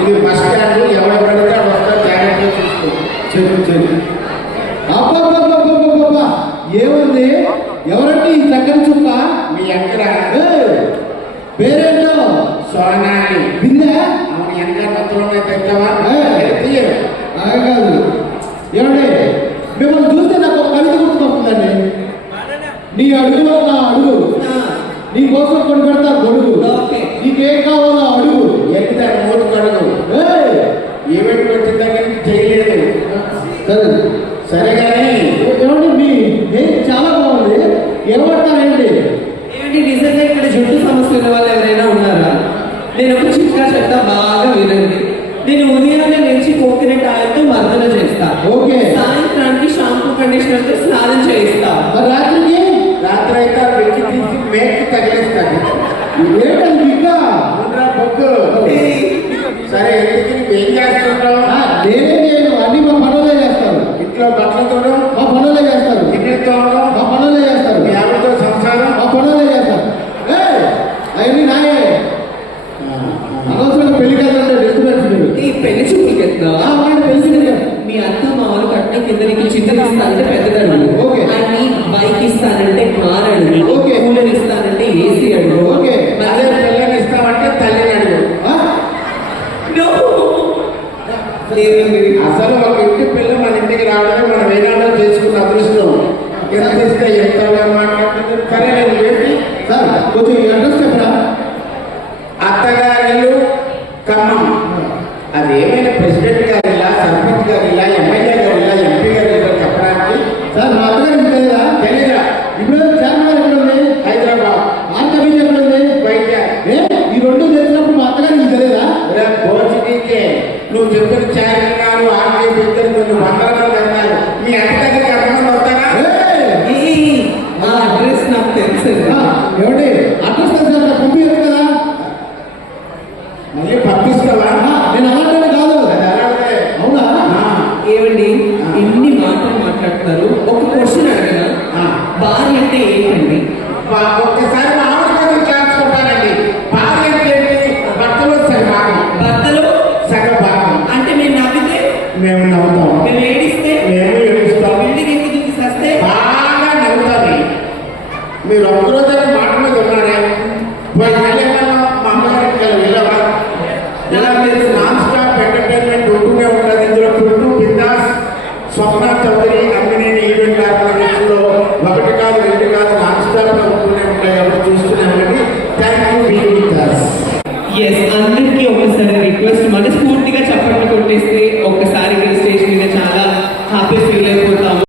ఇది bus stand ఎవరు పడితే వస్తారు జాగ్రత్తగా చూసుకో. చెప్పు! ఏముంది? ఎవరండి ఈ చక్కని చుక్క మీ ఎక్కడ ఏయ్! పేరేంటో? సోనాలి బిందె? అవును ఎంత మొత్తంలో తెచ్చావా కాదు. ఏమండి? మిమ్మల్ని చూస్తే నాకు ఒక కవిత గుర్తుకొస్తుందండి. నీ అడుగులో నా అడుగు. నీ కోసం కొన్ని పెడతా గొడుగు. నీకేం కావాలో సరే కానీ ఏమండి మీ హెయిర్ చాలా బాగుంది. ఏమంటారేంటి ఏమిటి నిజంగా ఇక్కడ జుట్టు సమస్య ఉన్న వాళ్ళు ఎవరైనా ఉన్నారా? నేను ఒక చిట్కా చెప్తా బాగా వినండి. నేను ఉదయాన్నే లేచి కోకోనట్ ఆయిల్తో మర్దన చేస్తా. ఓకే. సాయంత్రానికి షాంపూ కండిషనర్తో స్నానం చేయిస్తా. రాత్రి అసలు ఒక ఇంటి పిల్ల మన ఇంటికి రావడమే మన వేదాల్లో చేసుకున్న అదృష్టం? ఎంత ఇస్తే ఎంత మాట్లాడుతుంది సరే నేను ఏంటి? సార్ కొంచెం అడ్రస్ చెప్పరా? అత్తగారిలు ఖమ్మం. ప్రెసిడెంట్ గారిలా సర్పంచ్ గారిలా ఎమ్మెల్యే గారిలా ఎంపీ గారిలా చెప్పడానికి సార్ మా అత్తగారు లేదా తెలీదా? ఇప్పుడు చార్మినార్ ఎక్కడ ఉంది? హైదరాబాద్. ఆంధ్రప్రదేశ్ ఎక్కడ ఉంది? వైజాగ్. ఈ రెండు తెలిసినప్పుడు మా అత్తగారు నీకు తెలియదా భోజనీకే. నువ్వు చెప్పిన చారినాలు ఆర్కే ఇద్దరు కొన్ని వందలలో కట్టాలి మీ అతి దగ్గరికి ఎంతమంది వస్తారా? ఆ అడ్రస్ నాకు తెలుసు. ఏమండి? అడ్రస్ తెలిసిన కదా? మళ్ళీ పంపిస్తావా मी रंगरोजन माटमध्ये जमणार आहे पण त्याला मला मामला केलं गेलं त्याला मी नाम